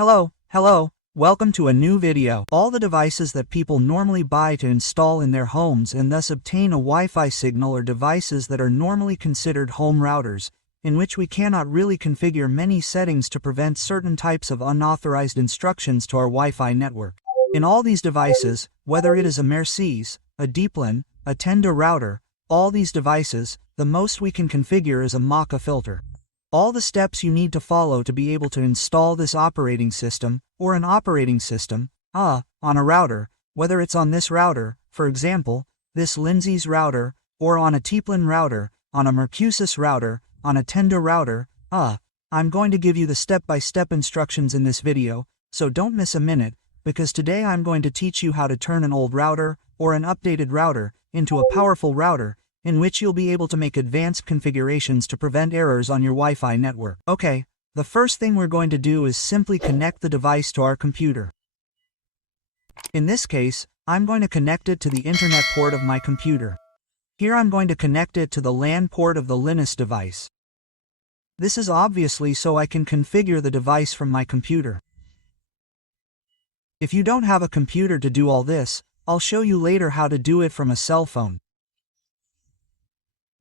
Hello, welcome to a new video. All the devices that people normally buy to install in their homes and thus obtain a Wi-Fi signal are devices that are normally considered home routers, in which we cannot really configure many settings to prevent certain types of unauthorized instructions to our Wi-Fi network. In all these devices, whether it is a Mercusys, a Deeplan, a Tenda router, all these devices, the most we can configure is a Mercusys filter. All the steps you need to follow to be able to install this operating system, or an operating system, on a router, whether it's on this router, for example, this Linksys router, or on a Deeplan router, on a Mercusys router, on a Tenda router, I'm going to give you the step-by-step instructions in this video, so don't miss a minute, because today I'm going to teach you how to turn an old router, or an updated router, into a powerful router, in which you'll be able to make advanced configurations to prevent errors on your Wi-Fi network. Okay, the first thing we're going to do is simply connect the device to our computer. In this case, I'm going to connect it to the internet port of my computer. Here I'm going to connect it to the LAN port of the Linux device. This is obviously so I can configure the device from my computer. If you don't have a computer to do all this, I'll show you later how to do it from a cell phone.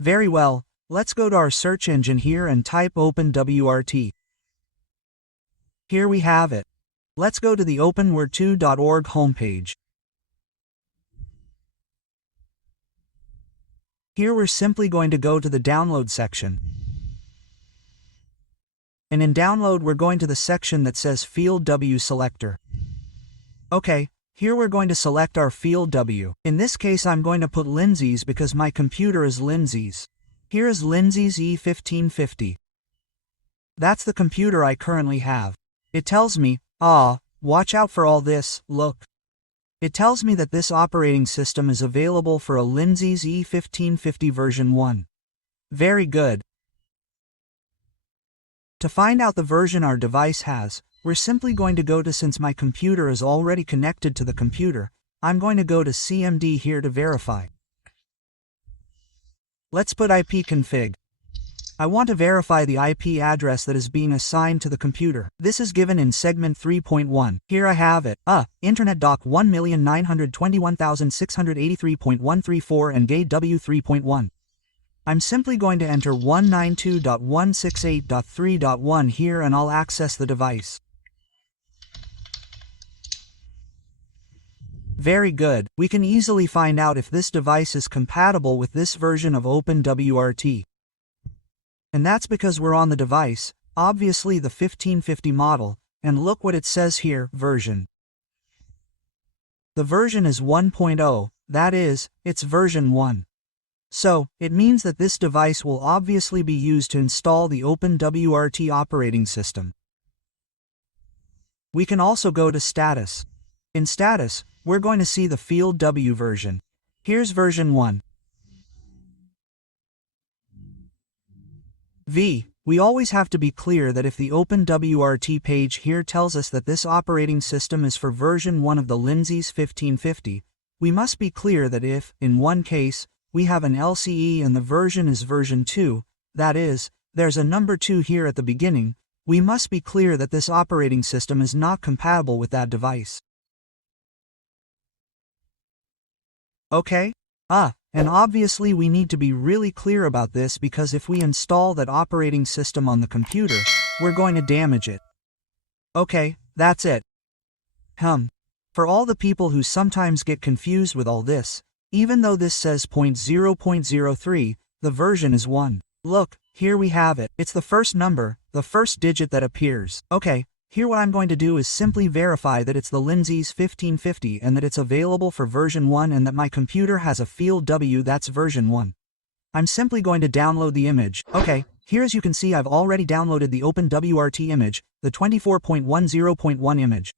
Very well, let's go to our search engine here and type OpenWRT. Here we have it. Let's go to the OpenWRT.org homepage. Here we're simply going to go to the download section. And in download we're going to the section that says Field W Selector. Okay, here we're going to select our Field W. In this case I'm going to put Linksys because my computer is Linksys. Here is Linksys E1550. That's the computer I currently have. It tells me, watch out for all this, look. It tells me that this operating system is available for a Linksys E1550 version 1. Very good. To find out the version our device has, we're simply going to go to, since my computer is already connected to the computer, I'm going to go to CMD here to verify. Let's put ipconfig. I want to verify the IP address that is being assigned to the computer. This is given in segment 3.1. Here I have it. Internet doc 1,921,683.134 and gate W3.1. I'm simply going to enter 192.168.3.1 here and I'll access the device. Very good. We can easily find out if this device is compatible with this version of OpenWRT. And that's because we're on the device, obviously the 1550 model, and look what it says here, version. The version is 1.0, that is, it's version 1. So, it means that this device will obviously be used to install the OpenWRT operating system. We can also go to status. In status, we're going to see the Field W version. Here's version 1. We always have to be clear that if the OpenWRT page here tells us that this operating system is for version 1 of the Linksys 1550, we must be clear that if, in one case, we have an LCE and the version is version 2, that is, there's a number 2 here at the beginning, we must be clear that this operating system is not compatible with that device. Okay? And obviously we need to be really clear about this because if we install that operating system on the computer, we're going to damage it. Okay, that's it. For all the people who sometimes get confused with all this, even though this says 0.0.03, the version is 1. Look, here we have it. It's the first number, the first digit that appears. Okay. Here what I'm going to do is simply verify that it's the Linksys 1550 and that it's available for version 1 and that my computer has a Field W that's version 1. I'm simply going to download the image. Okay, here as you can see I've already downloaded the OpenWRT image, the 24.10.1 image.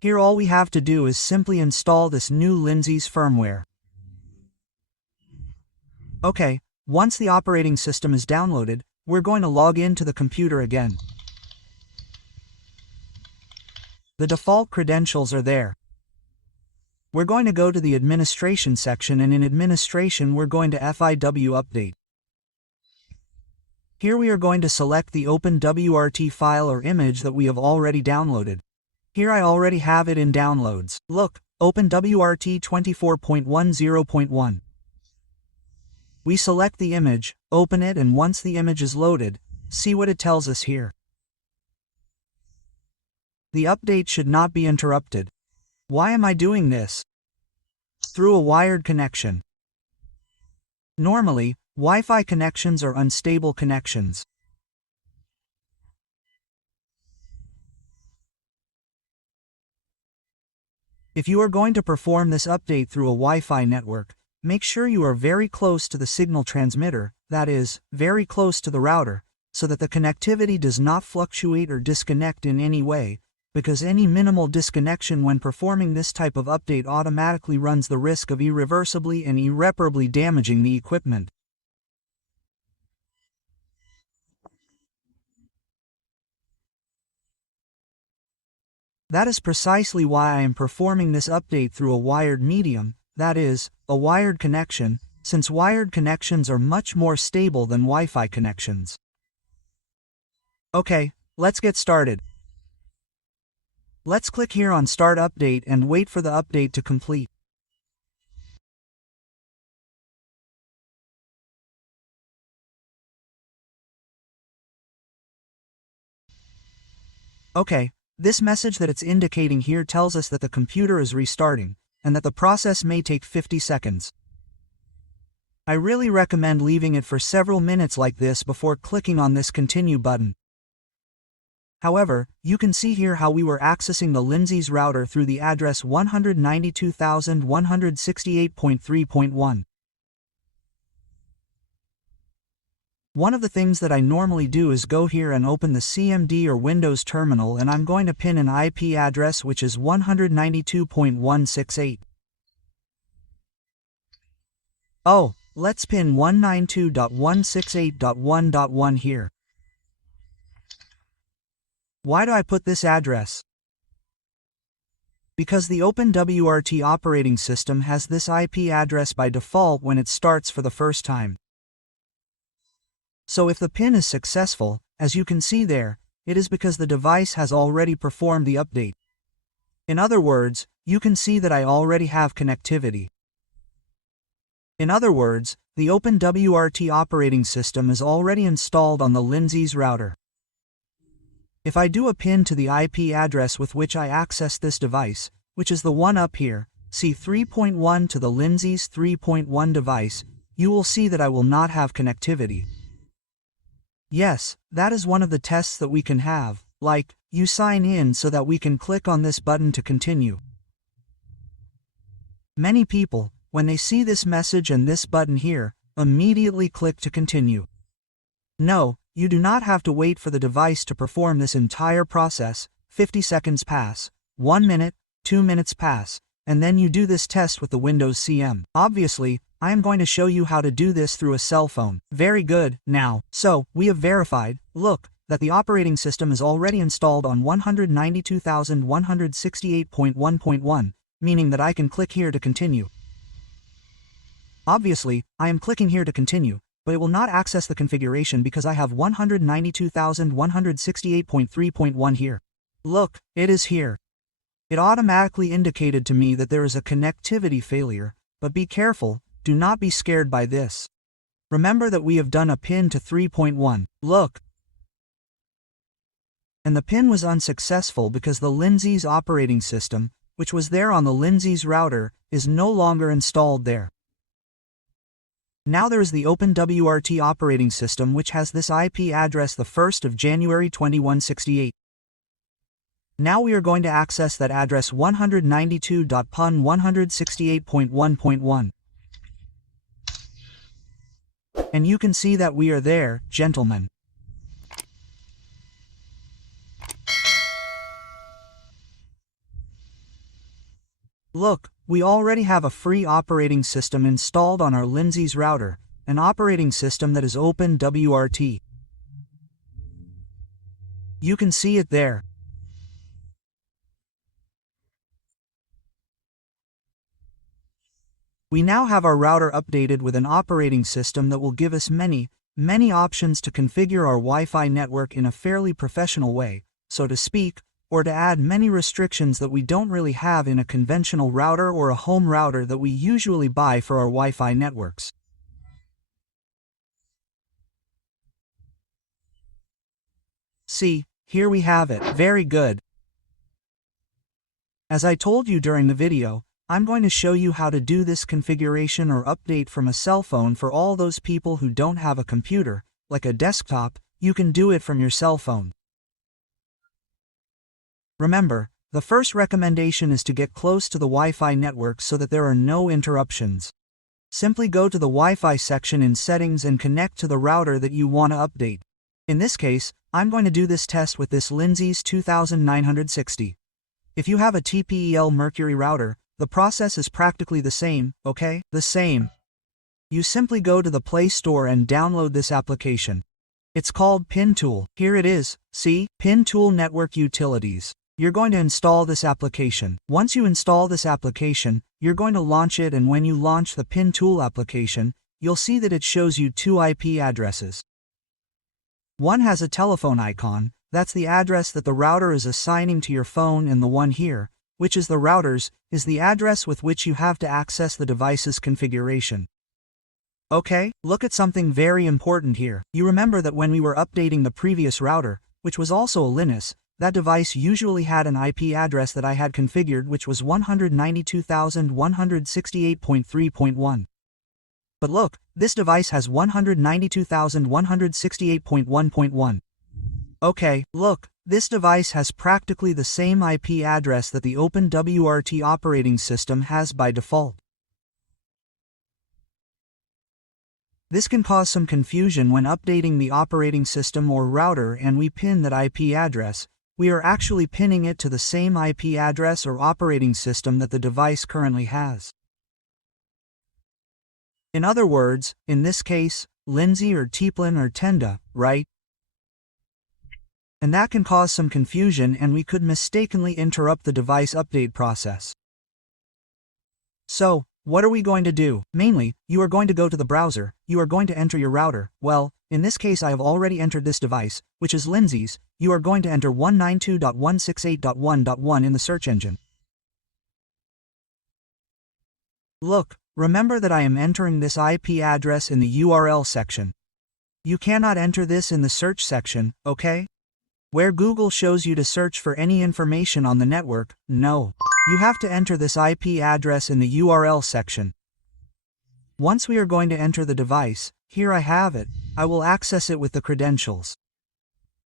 Here all we have to do is simply install this new Linksys firmware. Okay, once the operating system is downloaded, we're going to log in to the computer again. The default credentials are there. We're going to go to the administration section and in administration we're going to FIW update. Here we are going to select the OpenWRT file or image that we have already downloaded. Here I already have it in downloads. Look, OpenWRT 24.10.1. We select the image, open it, and once the image is loaded, see what it tells us here. The update should not be interrupted. Why am I doing this? Through a wired connection. Normally, Wi-Fi connections are unstable connections. If you are going to perform this update through a Wi-Fi network, make sure you are very close to the signal transmitter, that is, very close to the router, so that the connectivity does not fluctuate or disconnect in any way, because any minimal disconnection when performing this type of update automatically runs the risk of irreversibly and irreparably damaging the equipment. That is precisely why I am performing this update through a wired medium, that is, a wired connection, since wired connections are much more stable than Wi-Fi connections. Okay, let's get started. Let's click here on Start Update and wait for the update to complete. Okay, this message that it's indicating here tells us that the computer is restarting, and that the process may take 50 seconds. I really recommend leaving it for several minutes like this before clicking on this Continue button. However, you can see here how we were accessing the Linksys router through the address 192.168.3.1. One of the things that I normally do is go here and open the CMD or Windows terminal, and I'm going to pin an IP address which is 192.168. Oh, let's pin 192.168.1.1 here. Why do I put this address? Because the OpenWRT operating system has this IP address by default when it starts for the first time. So if the pin is successful, as you can see there, it is because the device has already performed the update. In other words, you can see that I already have connectivity. In other words, the OpenWRT operating system is already installed on the Linksys router. If I do a pin to the IP address with which I access this device, which is the one up here, see 3.1 to the Linksys 3.1 device, you will see that I will not have connectivity. Yes, that is one of the tests that we can have, like, you sign in so that we can click on this button to continue. Many people, when they see this message and this button here, immediately click to continue. No, you do not have to wait for the device to perform this entire process. 50 seconds pass, 1 minute, 2 minutes pass, and then you do this test with the Windows CM. Obviously, I am going to show you how to do this through a cell phone. Very good. Now, so, we have verified, look, that the operating system is already installed on 192.168.1.1, meaning that I can click here to continue. Obviously, I am clicking here to continue, but it will not access the configuration because I have 192.168.3.1 here. Look, it is here. It automatically indicated to me that there is a connectivity failure, but be careful, do not be scared by this. Remember that we have done a pin to 3.1. Look. And the pin was unsuccessful because the Linksys operating system, which was there on the Linksys router, is no longer installed there. Now there is the OpenWRT operating system which has this IP address the 1st of January 2168. Now we are going to access that address 192.168.1.1. And you can see that we are there, gentlemen. Look, we already have a free operating system installed on our Linksys router, an operating system that is OpenWRT. You can see it there. We now have our router updated with an operating system that will give us many, many options to configure our Wi-Fi network in a fairly professional way, so to speak, or to add many restrictions that we don't really have in a conventional router or a home router that we usually buy for our Wi-Fi networks. See, here we have it. Very good. As I told you during the video, I'm going to show you how to do this configuration or update from a cell phone for all those people who don't have a computer, like a desktop. You can do it from your cell phone. Remember, the first recommendation is to get close to the Wi-Fi network so that there are no interruptions. Simply go to the Wi-Fi section in Settings and connect to the router that you want to update. In this case, I'm going to do this test with this Linksys 2960. If you have a TPEL Mercury router, the process is practically the same, okay? The same. You simply go to the Play Store and download this application. It's called PinTool. Here it is, see? PinTool Network Utilities. You're going to install this application. Once you install this application, you're going to launch it, and when you launch the PinTool application, you'll see that it shows you two IP addresses. One has a telephone icon, that's the address that the router is assigning to your phone, and the one here, which is the router's, is the address with which you have to access the device's configuration. Okay, look at something very important here. You remember that when we were updating the previous router, which was also a Linux, that device usually had an IP address that I had configured, which was 192.168.3.1. But look, this device has 192.168.1.1. Okay, look, this device has practically the same IP address that the OpenWRT operating system has by default. This can cause some confusion when updating the operating system or router and we pin that IP address. We are actually pinning it to the same IP address or operating system that the device currently has. In other words, in this case, Linksys or Teplin or Tenda, right? And that can cause some confusion, and we could mistakenly interrupt the device update process. So, what are we going to do? Mainly, you are going to go to the browser, you are going to enter your router. Well, in this case I have already entered this device, which is Linksys. You are going to enter 192.168.1.1 in the search engine. Look, remember that I am entering this IP address in the URL section. You cannot enter this in the search section, okay? Where Google shows you to search for any information on the network, no. You have to enter this IP address in the URL section. Once we are going to enter the device, here I have it, I will access it with the credentials.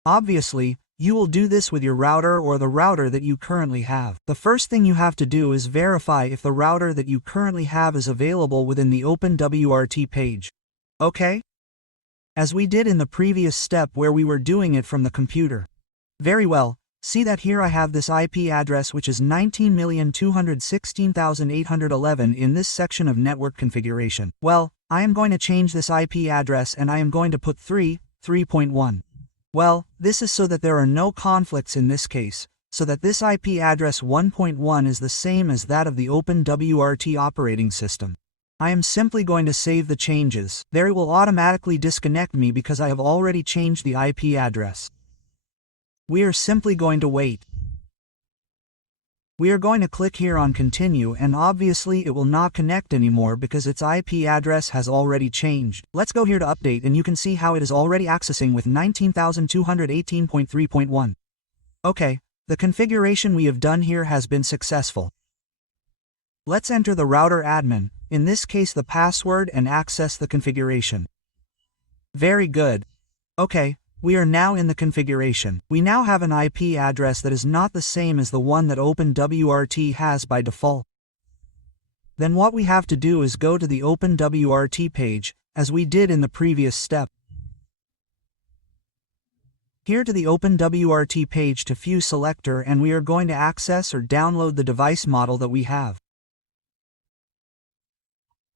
Obviously, you will do this with your router or the router that you currently have. The first thing you have to do is verify if the router that you currently have is available within the OpenWRT page. Okay? As we did in the previous step where we were doing it from the computer. Very well, see that here I have this IP address which is 19,216,811 in this section of network configuration. Well, I am going to change this IP address and I am going to put 3.1. Well, this is so that there are no conflicts in this case, so that this IP address 1.1 is the same as that of the OpenWRT operating system. I am simply going to save the changes. There it will automatically disconnect me because I have already changed the IP address. We are simply going to wait. We are going to click here on continue, and obviously it will not connect anymore because its IP address has already changed. Let's go here to update, and you can see how it is already accessing with 19,218.3.1. Okay, the configuration we have done here has been successful. Let's enter the router admin, in this case the password, and access the configuration. Very good. Okay. We are now in the configuration. We now have an IP address that is not the same as the one that OpenWRT has by default. Then what we have to do is go to the OpenWRT page, as we did in the previous step. Here to the OpenWRT page to Fuse Selector, and we are going to access or download the device model that we have.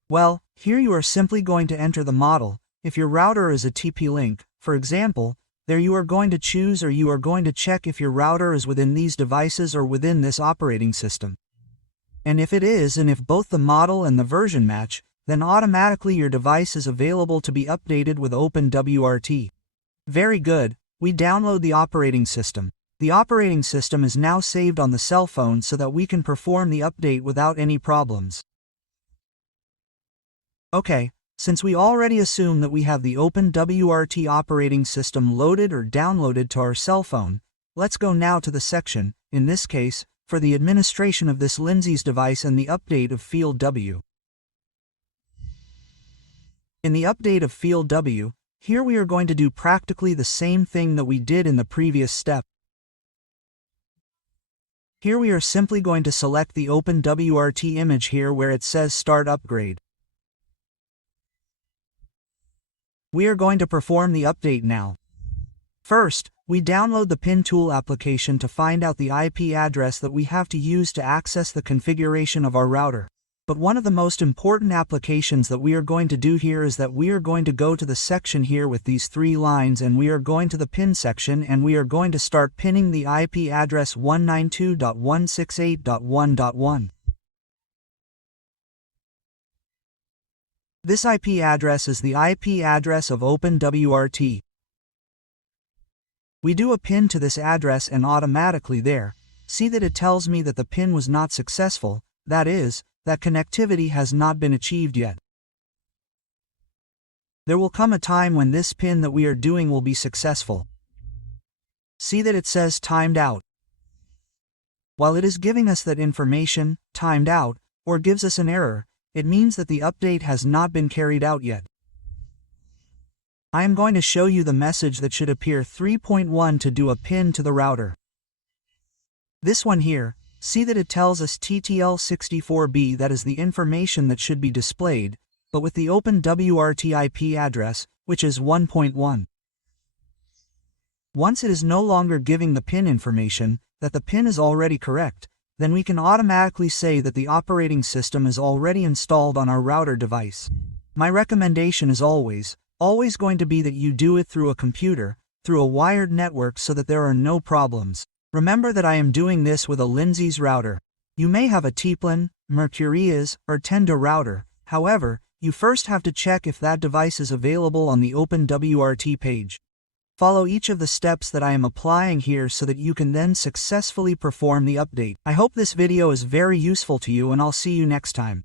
Well, here you are simply going to enter the model. If your router is a TP-Link, for example, there you are going to choose, or you are going to check if your router is within these devices or within this operating system. And if it is, and if both the model and the version match, then automatically your device is available to be updated with OpenWRT. Very good, we download the operating system. The operating system is now saved on the cell phone so that we can perform the update without any problems. Okay, since we already assume that we have the OpenWRT operating system loaded or downloaded to our cell phone, let's go now to the section, in this case, for the administration of this Linksys device and the update of field W. In the update of field W, here we are going to do practically the same thing that we did in the previous step. Here we are simply going to select the OpenWRT image here where it says Start Upgrade. We are going to perform the update now. First, we download the Pin Tool application to find out the IP address that we have to use to access the configuration of our router. But one of the most important applications that we are going to do here is that we are going to go to the section here with these 3 lines, and we are going to the pin section, and we are going to start pinning the IP address 192.168.1.1. This IP address is the IP address of OpenWRT. We do a pin to this address and automatically there, see that it tells me that the pin was not successful, that is, that connectivity has not been achieved yet. There will come a time when this pin that we are doing will be successful. See that it says timed out. While it is giving us that information, timed out, or gives us an error, it means that the update has not been carried out yet. I am going to show you the message that should appear 3.1 to do a pin to the router. This one here, see that it tells us TTL64B, that is the information that should be displayed, but with the OpenWRT IP address, which is 1.1. Once it is no longer giving the pin information, that the pin is already correct, then we can automatically say that the operating system is already installed on our router device. My recommendation is always going to be that you do it through a computer, through a wired network, so that there are no problems. Remember that I am doing this with a Linksys router. You may have a Tenda, Mercusys, or Tenda router. However, you first have to check if that device is available on the OpenWRT page. Follow each of the steps that I am applying here so that you can then successfully perform the update. I hope this video is very useful to you, and I'll see you next time.